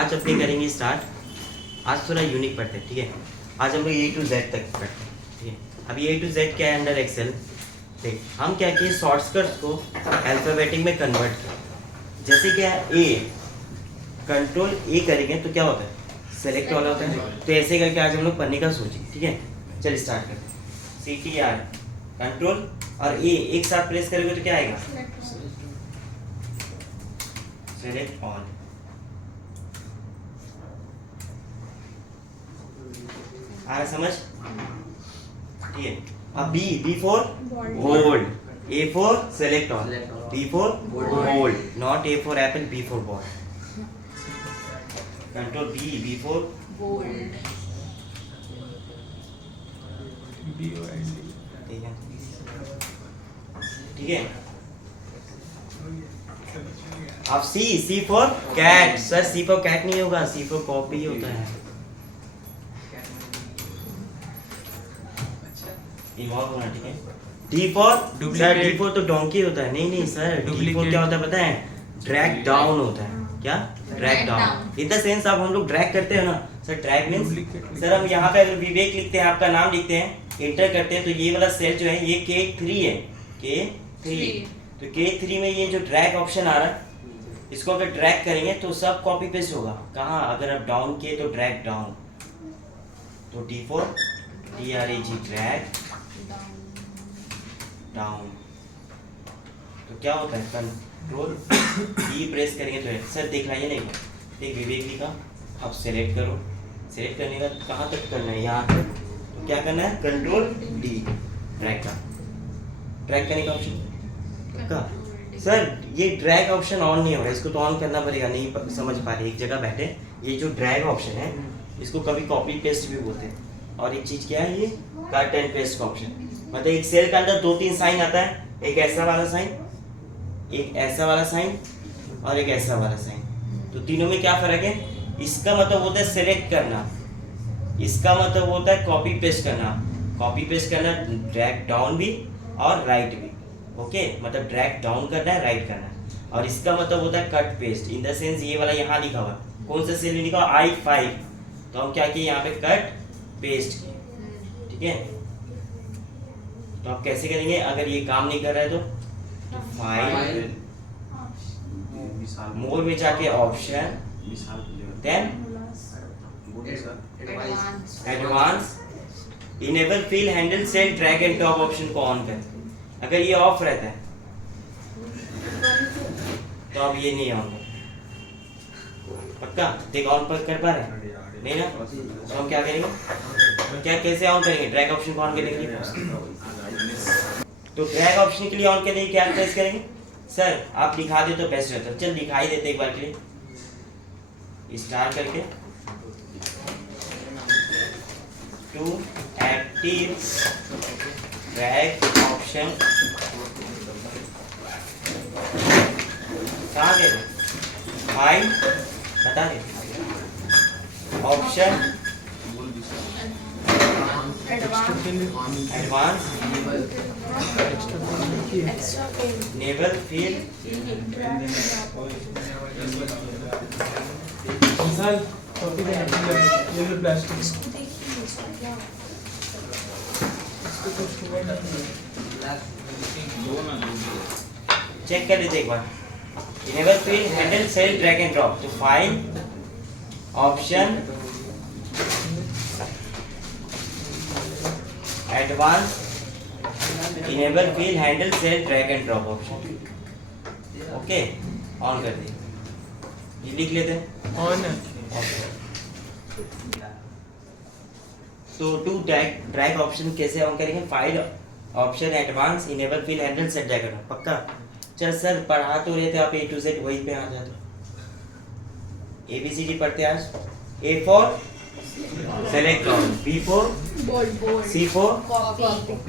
आज अपने करेंगे स्टार्ट। आज थोड़ा यूनिक पढ़ते हैं, ठीक है। आज हम लोग A to Z तक पढ़ते हैं, ठीक है। अभी A to Z क्या है अंडर एक्सेल। देख हम क्या किए, शॉर्टकट्स को अल्फाबेटिक में कन्वर्ट किए। जैसे क्या है A, कंट्रोल A करेंगे तो क्या होता है, सेलेक्ट वाला होता है। तो ऐसे करके आज हम लोग पढ़ने का सोचें, ठीक है। चल स्टार्ट करते हैं। CTR कंट्रोल और A एक साथ प्रेस करेंगे तो क्या आएगा, सेलेक्ट ऑल। आ रहा समझ, ठीक है। अब B for bold, A for select all, B for bold, not A for apple, B for ball. Control B for bold, ठीक है, ठीक है। अब C for cat. Sir C for cat नहीं होगा, C फॉर कॉपी होता है। Involve होना, ठीक है। D for sir, D for तो डोंकी होता है। नहीं सर, D फॉर क्या होता है पता है, ड्रैग डाउन होता है। क्या, drag down. In the sense अब हम लोग ड्रैग करते हैं ना सर, ड्रैग मींस सर हम यहाँ पे अगर विवेक लिखते हैं, आपका नाम लिखते हैं, एंटर करते हैं, तो ये वाला सेल जो है ये K3 है, K3। तो K3 में ये जो ड्रैग ऑप्शन आ रहा है, इसको अगर ड्रैग करेंगे तो सब कॉपी पेस्ट होगा। कहाँ, अगर आप डाउन किए तो ड्रैग डाउन, तो D for DRAG, drag down. तो क्या होता है, कंट्रोल E प्रेस करेंगे तो है। सर देख रहा है नहीं, देख विवेक लिखा। अब सेलेक्ट करो, सेलेक्ट करने का कहाँ तक करना है, यहाँ तक। तो क्या करना है, कंट्रोल D, ड्रैग का, ड्रैग करने का ऑप्शन का। सर ये ड्रैग ऑप्शन ऑन नहीं हो रहा है, इसको तो ऑन करना पड़ेगा। नहीं समझ पा रहे, एक जगह बैठे। ये जो ड्रैग ऑप्शन है इसको कभी कॉपी पेस्ट भी बोलते हैं। और एक चीज क्या है, ये कट एंड पेस्ट का ऑप्शन। मतलब एक सेल के अंदर 2-3 साइन आता है, एक ऐसा वाला साइन, एक ऐसा वाला साइन और एक ऐसा वाला साइन। तो तीनों में क्या फर्क है, इसका मतलब होता है सेलेक्ट करना, इसका मतलब होता है कॉपी पेस्ट करना। कॉपी पेस्ट करना ड्रैग डाउन भी और राइट भी, ओके। मतलब ड्रैग डाउन करना है, राइट करना है। और इसका मतलब होता है cut paste. In the sense ये वाला यहाँ लिखा हुआ, कौन सा सेल में लिखा हुआ, I5। तो हम क्या किए, यहाँ पे कट पेस्ट किए, ठीक है। तो आप कैसे करेंगे, अगर ये काम नहीं कर रहा है तो फाइल, मोर में जाके option, then advance, enable fill handle cell drag and drop option को ऑन करें। अगर ये ऑफ रहता है तो अब ये नहीं ऑन, पक्का। देख ऑन पर कर पा रहे नहीं ना, तो हम क्या करेंगे, क्या कैसे ऑन करेंगे, ड्रैग ऑप्शन को ऑन करने के लिए। तो ड्रैग ऑप्शन के लिए ऑन करने के लिए क्या प्रेस करेंगे, सर आप दिखा दे तो बेस्ट रहता। चल दिखाई देते एक बार के लिए, स्टार करके टू एक्टिव ड्रैग ऑप्शन। कहाँ गए, फाइल बता दे, option, advance, enable fill, check कर लेते एक बार। Enable fill handle cell drag and drop. तो file, option, advance, enable fill handle cell drag and drop option, okay. On कर दे, ये लिख लेते हैं ऑन। तो टू ड्रैग ऑप्शन कैसे ऑन करेंगे, file, option, advance, enable fill handle cell drag and drop, पक्का। चल सर पढ़ा तो रहे थे, आप A to Z वही पे आ जाते। ABCD पढ़ते आज। A for select all, B for bold, C for copy,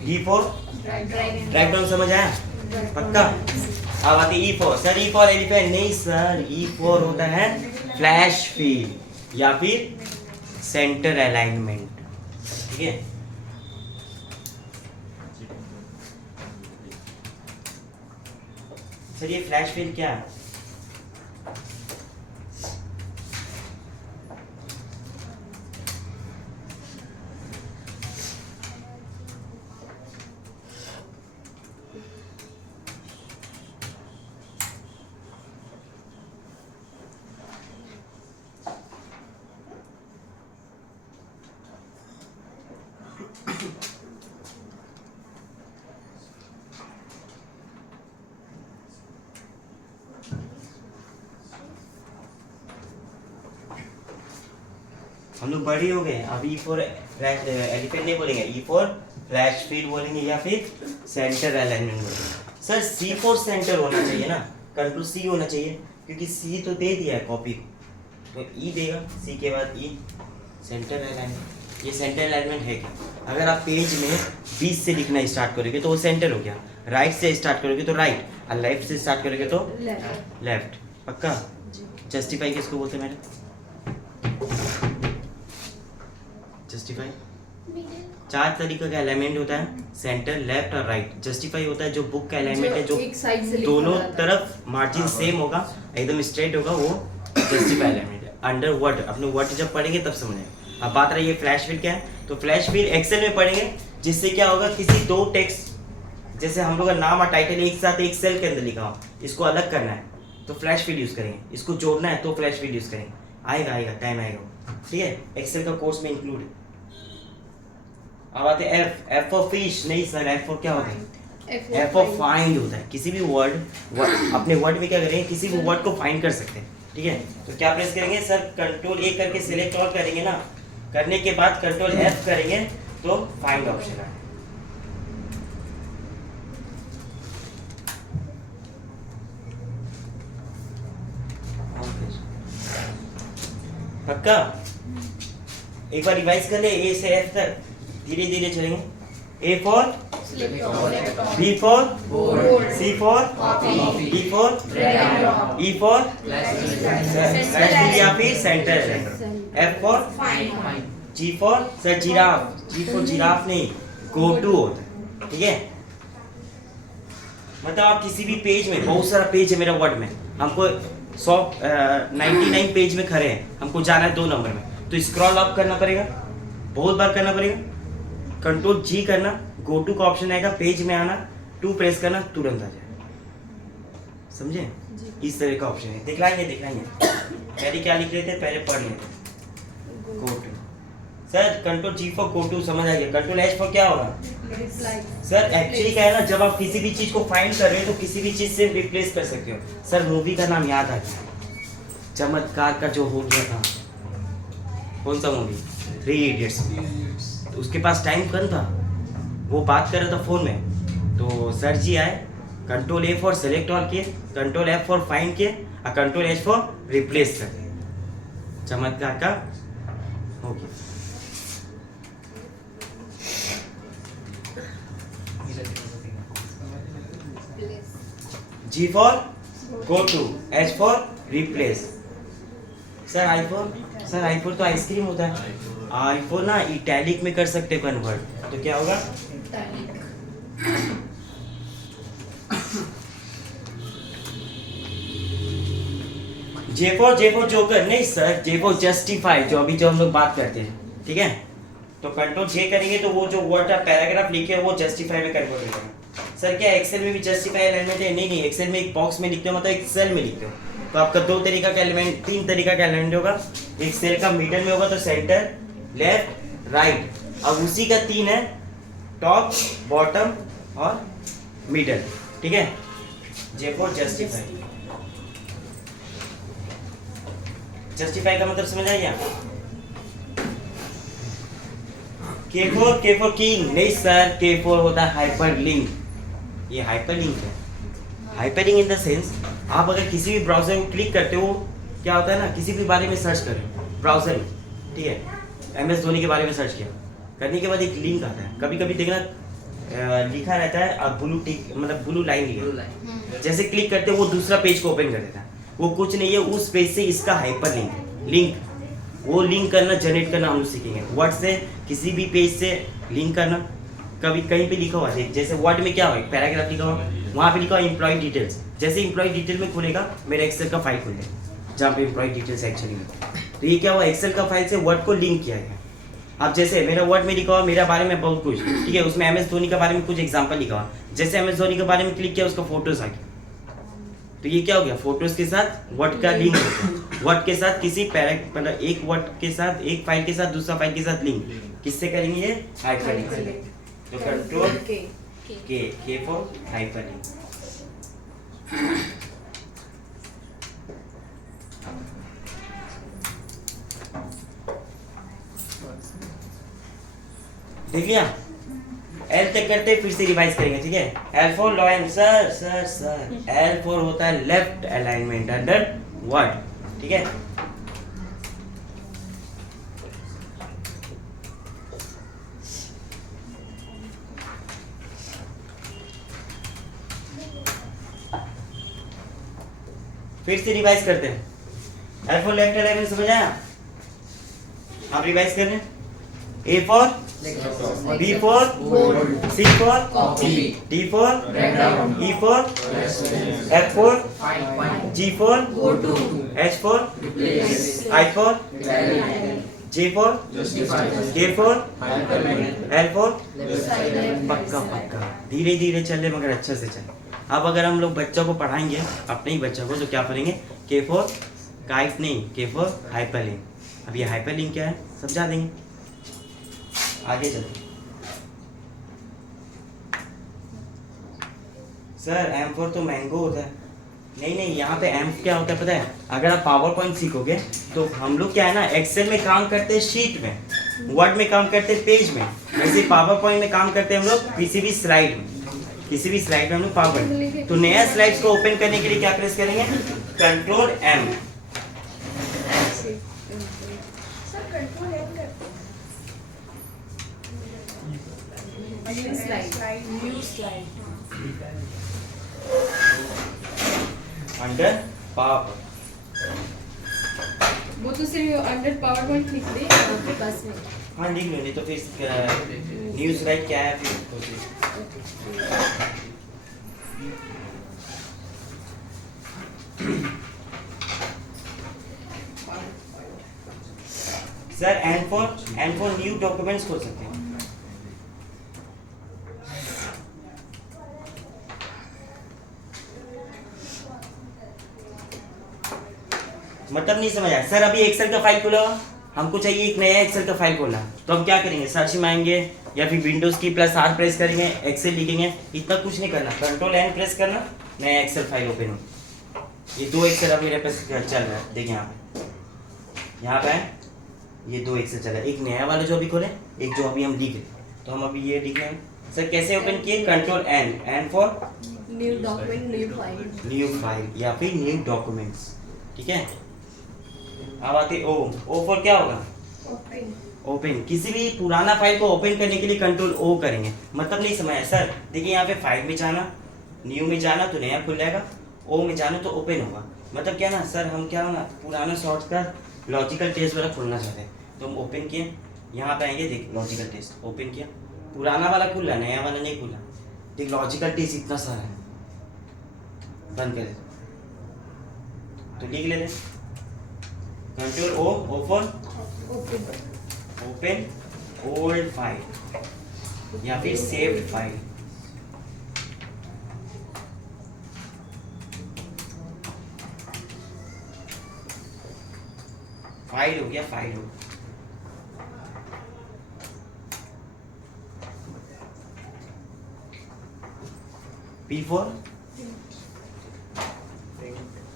D for drag down, समझ आया पक्का। अब आती E for, sir E for elephant नहीं सर, E फॉर होता है फ्लैश फील या फिर सेंटर अलाइनमेंट, ठीक है। सर ये फ्लैश फील क्या है, हम लोग बड़े हो गए, अब ई फॉर एलिफेंट नहीं बोलेंगे, ई फॉर फ्लैश फील्ड बोलेंगे या फिर सेंटर अलाइनमेंट बोलेंगे। सर सी फॉर सेंटर होना चाहिए ना, कंट्रोल सी होना चाहिए, क्योंकि सी तो दे दिया है कॉपी को, तो ई देगा, सी के बाद ई सेंटर अलाइनमेंट। ये सेंटर अलाइनमेंट है क्या? अगर आप पेज में 20 से लिखना स्टार्ट करोगे तो वो सेंटर हो गया, राइट से स्टार्ट करोगे तो राइट, और लेफ्ट से स्टार्ट करोगे तो लेफ्ट। लेफ्ट। पक्का? जस्टिफाई किसको बोलते हैं मैडम? जस्टिफाई 4 तरीके का एलिमेंट होता है, सेंटर, लेफ्ट और राइट। जस्टिफाई होता है जो बुक का एलिमेंट है, जो एक साइड से लिखा दोनों जाता है। तरफ मार्जिन सेम होगा, एकदम स्ट्रेट होगा, वो जस्टिफाई एलिमेंट है। अंडर वर्ड, अपने वर्ड जब पढ़ेंगे तब समझेंगे। अब बात रही है फ्लैश फील्ड क्या है, तो फ्लैश फील्ड एक्सेल में पढ़ेंगे, जिससे क्या होगा, किसी दो टेक्स्ट, जैसे हम लोग का नाम और टाइटल एक साथ एक सेल के अंदर लिखा हो, इसको अलग करना है तो फ्लैश फील्ड यूज करेंगे, इसको जोड़ना है तो फ्लैश फील्ड यूज करेंगे। आएगा टाइम आएगा, ठीक है, एक्सेल का कोर्स में इंक्लूड है। अब आते हैं एफ फॉर फिश। नहीं सर, एफ फॉर क्या होता है? एफ फॉर फाइंड होता है। किसी भी वर्ड अपने वर्ड में क्या करेंगे, किसी भी वर्ड को फाइंड कर सकते हैं, ठीक है। तो क्या प्रेस करेंगे सर, कंट्रोल ए करके सिलेक्ट ऑल करेंगे ना, करने के बाद कंट्रोल एफ करेंगे तो फाइंड ऑप्शन आएगा। पक्का? एक बार रिवाइज कर ले, ए से एफ तक धीरे धीरे चलेंगे। A for B for C for D for E for या फिर center, F for G for sir giraffe, G for giraffe नहीं, गो टू होता है, ठीक है। मतलब आप किसी भी पेज में, बहुत सारा पेज है मेरा वर्ड में, हमको 99 पेज में खड़े हैं, हमको जाना है 2 नंबर में, तो स्क्रॉल अप करना पड़ेगा, बहुत बार करना पड़ेगा, कंट्रोल जी करना, गो टू का ऑप्शन आएगा, पेज में आना, 2 प्रेस करना, तुरंत आ जाएगा। समझे? इस तरह का ऑप्शन है। दिखलाएंगे पहले क्या लिख रहे थे, पहले पढ़ लेते। Go to sir, control G for go to समझ आ गया। कंट्रोल एच फॉर क्या होगा सर? एक्चुअली क्या है ना, जब आप किसी भी चीज को फाइंड कर रहे हो तो किसी भी चीज से रिप्लेस कर सकते हो। सर मूवी का नाम याद आ गया, चमत्कार का जो हो गया था, कौन सा मूवी? 3 इडियट्स। तो उसके पास टाइम कम था, वो बात कर रहा था फोन में, तो सर जी आए, control A for select all किए, कंट्रोल एफ फॉर फाइंड किए, और कंट्रोल एच फॉर रिप्लेस कर, चमत्कार का हो गया। G for go to, H for replace। Sir I four तो आइसक्रीम होता है, आई फोर ना इटैलिक में कर सकते हैं कन्वर्ट, तो क्या होगा? J for जोकर नहीं सर, J for जस्टिफाई, जो हम लोग बात करते हैं, ठीक है। तो कंट्रोल J करेंगे तो वो जो वर्ड आप पैराग्राफ लिखे हो वो जस्टिफाई में कन्वर्ट हो जाएगा। सर क्या एक्सेल में भी जस्टिफाई एलिमेंट है? नहीं, एक्सेल में एक बॉक्स में लिखते हो, मतलब एक सेल में लिखते हो, तो आपका 2 तरीका का एलिमेंट, 3 तरीका का एलिमेंट होगा। एक सेल का मिडल में होगा तो सेंटर, लेफ्ट, राइट, अब उसी का 3 है, टॉप, बॉटम और मिडल, ठीक है। जे फॉर जस्टिफाई, जस्टिफाई का मतलब समझ आइए। के फॉर किंग नहीं सर, के फॉर होता है हाइपर लिंक, ये हाइपर लिंक है। Hyper link in the sense, आप अगर किसी भी ब्राउजर में क्लिक करते हो, क्या होता है ना, किसी भी बारे में सर्च करें ब्राउजर में, ठीक है, MS धोनी के बारे में सर्च किया, करने के बाद एक लिंक आता है, कभी कभी देखना लिखा रहता है और ब्लू टिक, मतलब ब्लू लाइन लिखा, जैसे क्लिक करते हो वो दूसरा पेज को ओपन कर देता है, वो कुछ नहीं है, उस पेज से इसका हाइपर लिंक वो लिंक करना, जनरेट करना हम लोग सीखेंगे। वर्ड से किसी भी पेज से लिंक करना, कभी कहीं पे लिखा हुआ है, जैसे वर्ड में क्या हो, पैराग्राफ लिखा हुआ, वहाँ पे लिखा हुआ एम्प्लॉय डिटेल्स, जैसे एम्प्लॉय डिटेल में खुलेगा मेरा एक्सेल का फाइल खुल जाएगा, जहाँ पे एम्प्लॉय डिटेल्स एक्चुअली में, तो ये क्या हुआ, एक्सेल का फाइल से वर्ड को लिंक किया गया। अब जैसे मेरा वर्ड में लिखा हुआ मेरा बारे में बहुत कुछ, ठीक है, उसमें MS धोनी के बारे में कुछ एग्जाम्पल लिखा हुआ, जैसे MS धोनी के बारे में क्लिक किया उसका फोटोज आ गया, तो ये क्या हो गया, फोटोज के साथ वर्ड का लिंक, वर्ड के साथ किसी मतलब एक वर्ड के साथ, एक फाइल के साथ दूसरा फाइल के साथ लिंक, किससे करेंगे ये? हाइपरलिंक से। तो कंट्रोल के के फॉर हाइपरलिंक। देख लिया? एल तक करते फिर से रिवाइज करेंगे, ठीक है? L4 law and sir L4 होता है लेफ्ट अलाइनमेंट अंडर व्हाट, ठीक है? फिर से रिवाइज करते हैं। L4 लेफ्ट अलाइनमेंट समझ आया? आप रिवाइज कर रहे हैं? A for B for C for D for E for F for G for H for I for J for K for L for। पक्का धीरे धीरे चल रहे मगर अच्छे से चले। अब अगर हम लोग बच्चों को पढ़ाएंगे, अपने ही बच्चों को, तो क्या पढ़ेंगे? K for काइट नहीं, K for हाइपरलिंक। अब ये हाइपरलिंक क्या है समझा देंगे। आगे चलते सर। M4 तो मैंगो होता है। नहीं, यहाँ पे M क्या होता है पता है? अगर आप पावर पॉइंट सीखोगे तो हम लोग क्या है ना, एक्सेल में काम करते हैं शीट में, वर्ड में काम करते हैं पेज में, वैसे पावर पॉइंट में काम करते हैं हम लोग किसी भी स्लाइड में। किसी भी स्लाइड में हम लोग पावर पॉइंट, तो नया स्लाइड्स को ओपन करने के लिए क्या प्रेस करेंगे? Control M। New slide under power. वो तो सिर्फ अंडर पावर पॉइंट लिख दे बस में। हाँ लिख लो, नहीं तो फिर न्यू स्लाइड क्या है फिर। Sir and for new documents खोल सकते हैं। मतलब नहीं समझ आया सर। अभी एक्सेल का फाइल खोला, हमको चाहिए एक नया एक्सेल का फाइल खोलना, तो हम क्या करेंगे? सर्च में आएंगे या फिर विंडोज की +R प्रेस करेंगे, एक्सेल लिखेंगे। इतना कुछ नहीं करना, कंट्रोल N प्रेस करना, नया एक्सेल फाइल ओपन हो। ये 2 एक्सेल अब मेरे पास चल रहा है, देखिए यहाँ पे है, ये 2 एक्सेल चल रहा है। एक नया वाला जो अभी खोले, एक जो अभी हम लिख रहे, तो हम अभी ये लिखे हैं। सर कैसे ओपन किए? Control N for new document, new file या फिर न्यू डॉक्यूमेंट्स, ठीक है? अब आते ओ फॉर क्या होगा? ओपन। किसी भी पुराना फाइल को ओपन करने के लिए कंट्रोल O करेंगे। मतलब नहीं समझ आया सर? देखिए यहाँ पे फाइल में जाना, न्यू में जाना तो नया खुल जाएगा, O में जाना तो ओपन होगा। मतलब क्या ना सर, हम क्या ना पुराना शॉर्ट का लॉजिकल टेस्ट वाला खोलना चाहते हैं, तो हम ओपन किए, यहाँ पे आएंगे, देख लॉजिकल टेस्ट ओपन किया, पुराना वाला खुला, नया वाला नहीं खुला। देख लॉजिकल टेस्ट इतना सारा है, बंद कर दे तो लिख ले। Control O for open old file या फिर सेव्ड फाइल। फाइल हो गया, फाइल हो।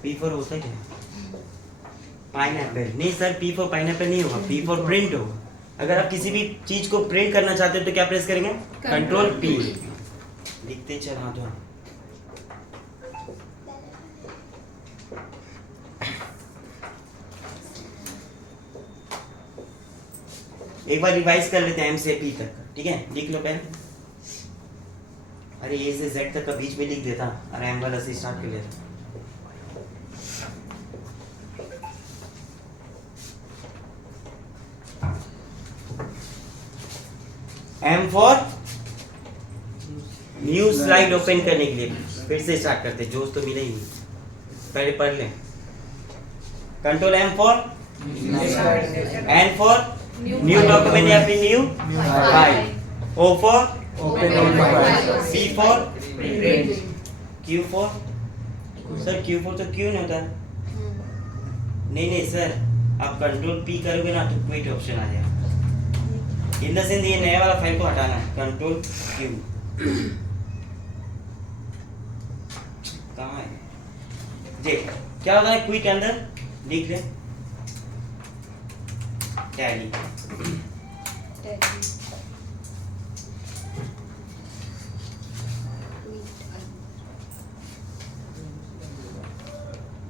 P4 होता क्या? पाइनएप्पल नहीं सर, P फॉर पाइनएप्पल नहीं होगा, P फॉर प्रिंट होगा। अगर आप किसी भी चीज को प्रिंट करना चाहते हो तो क्या प्रेस करेंगे? Control P। लिखते चल हाँ तो एक बार रिवाइज कर लेते हैं M से P तक, ठीक है? लिख लो पहले। अरे A से Z तक का बीच में लिख देता, अरे M वाला से स्टार्ट कर लेता। M for new slide open करने के लिए फिर से स्टार्ट करते, जोश तो मिला ही नहीं, पहले पढ़ लें। Control M for N for new document या फिर new file. O for C for Q for sir Q for तो क्यों नहीं होता? नहीं सर, आप कंट्रोल P करोगे ना तो क्विट ऑप्शन आ जाएगा। इन द सेंस ये नया वाला फाइल को हटाना है, कंट्रोल क्यू। कहाँ है? देख क्या होता है, क्विक के अंदर लिख ले टैली।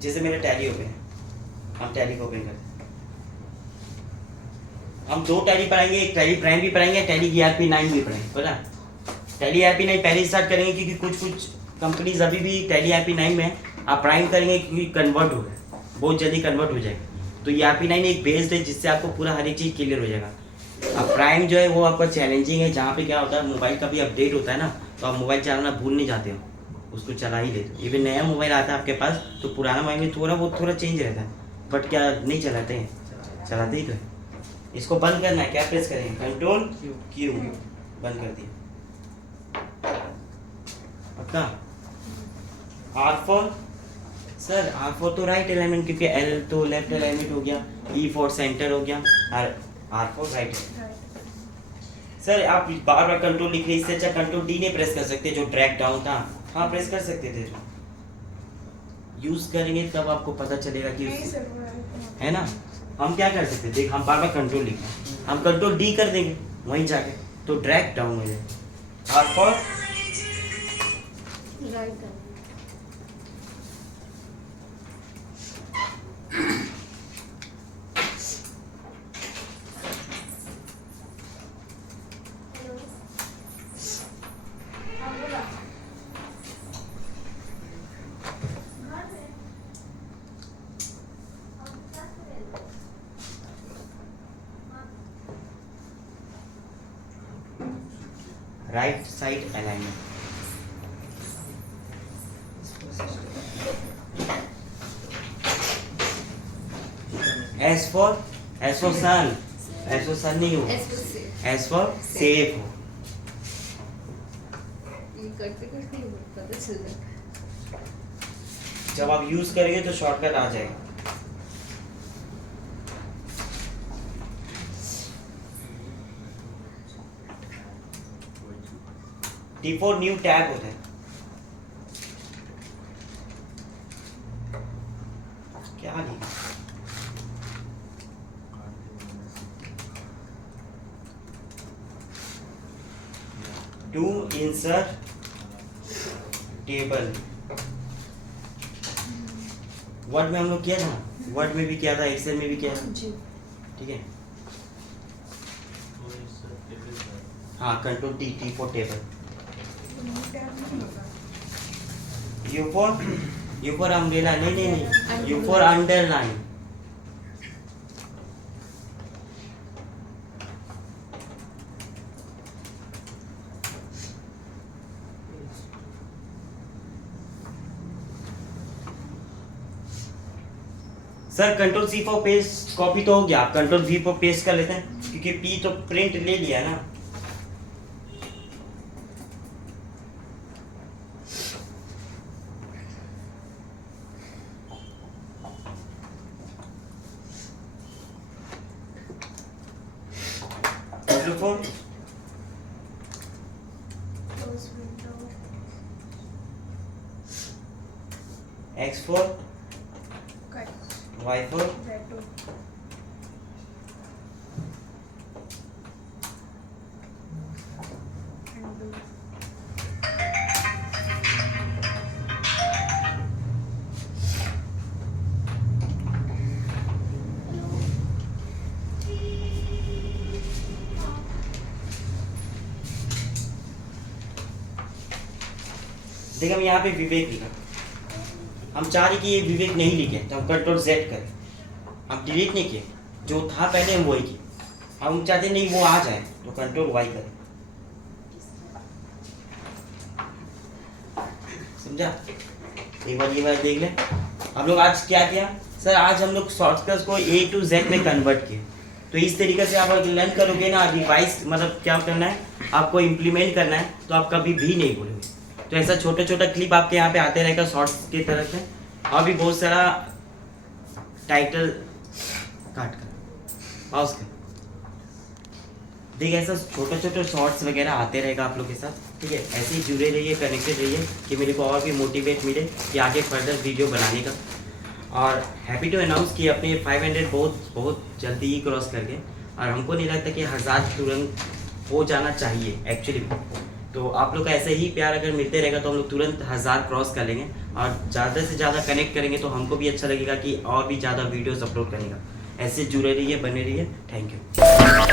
जैसे मेरे टैली हो गए, हम टैली को ओपन करते हैं। हम दो टैली पढ़ाएंगे, एक टैली प्राइम भी पढ़ाएंगे, टैली ERP9 भी पढ़ाएंगे, पता? टैली ERP9 पहले स्टार्ट करेंगे क्योंकि कुछ कंपनीज अभी भी टैली ERP9 में आप प्राइम करेंगे क्योंकि कन्वर्ट हो रहा है, बहुत जल्दी कन्वर्ट हो जाएगा। तो ERP9 एक बेस्ड है जिससे आपको पूरा हर एक चीज़ क्लियर हो जाएगा। अब प्राइम जो है वो आपका चैलेंजिंग है, जहाँ पे क्या होता है मोबाइल का भी अपडेट होता है ना, तो आप मोबाइल चलाना भूल नहीं जाते हो, उसको चला ही लेते हो। इवन नया मोबाइल आता है आपके पास तो पुराना मोबाइल में थोड़ा चेंज रहता है, बट क्या नहीं चलाते हैं, चलाते ही तो है। इसको बंद करना है, क्या प्रेस करेंगे, कंट्रोल क्यू, बंद कर दिया। पक्का? R4 सर, R4 तो राइट अलाइनमेंट, क्योंकि L तो लेफ्ट अलाइनमेंट हो गया, E4 सेंटर हो गया, और R4 राइट। सर आप बार बार कंट्रोल लिख रहे, इससे अच्छा कंट्रोल D नहीं प्रेस कर सकते जो ड्रैग डाउन था? हाँ प्रेस कर सकते थे, यूज करेंगे तब आपको पता चलेगा कि है ना। हम क्या कर सकते, देख हम बार बार कंट्रोल लिखें, हम कंट्रोल D कर देंगे वहीं जाके, तो ड्रैग डाउन हो जाएगा। R4 right right side alignment. S for sun, नहीं हो, S for safe हो। ये करते करते पता चल जाता। जब आप यूज करेंगे तो शॉर्टकट आ जाएगा। T4 न्यू टैब होता है, क्या लिखा? टू इंसर्ट टेबल, वर्ड में हम लोग किया था, वर्ड में भी किया था, एक्सेल में भी किया था, जी ठीक है। हाँ control T for table. U for umbrella, नहीं, U for underline. Sir control C for paste copy तो हो गया, आप कंट्रोल V फॉर पेस्ट कर लेते हैं क्योंकि P तो प्रिंट ले लिया ना। for X for Y for देख। हम यहाँ पे विवेक लिखा, हम चाह रहे कि ये विवेक नहीं लिखे तो हम कंट्रोल Z करें, हम डिलीट नहीं किए, जो था पहले हम वही किए। हम चाहते नहीं वो आ जाए तो कंट्रोल Y करें, समझा? एक बार ये बात देख ले। हम लोग आज क्या किया सर, आज हम लोग शॉर्टकट्स को A to Z में कन्वर्ट किए। तो इस तरीके से आप अगर लर्न करोगे ना, रिवाइज मतलब क्या करना है आपको, इम्प्लीमेंट करना है, तो आप कभी भी नहीं भूलोगे। तो ऐसा छोटा छोटा क्लिप आपके यहाँ पे आते रहेगा शॉर्ट्स की तरफ से, और भी बहुत सारा टाइटल काट कर पॉज कर। देखिए ऐसा छोटे छोटे शॉर्ट्स वगैरह आते रहेगा आप लोग के साथ, ठीक है। ऐसे ही जुड़े रहिए, कनेक्टेड रहिए कि मेरे को और भी मोटिवेट मिले कि आगे फर्दर वीडियो बनाने का। और हैप्पी टू अनाउंस कि अपने 500 बहुत जल्दी ही क्रॉस कर गए, और हमको नहीं लगता कि 1000 तुरंत हो जाना चाहिए एक्चुअली। तो आप लोग का ऐसे ही प्यार अगर मिलते रहेगा तो हम लोग तुरंत 1000 क्रॉस कर लेंगे, और ज़्यादा से ज़्यादा कनेक्ट करेंगे तो हमको भी अच्छा लगेगा कि और भी ज़्यादा वीडियोस अपलोड करने का। ऐसे जुड़े रहिए, बने रहिए। Thank you.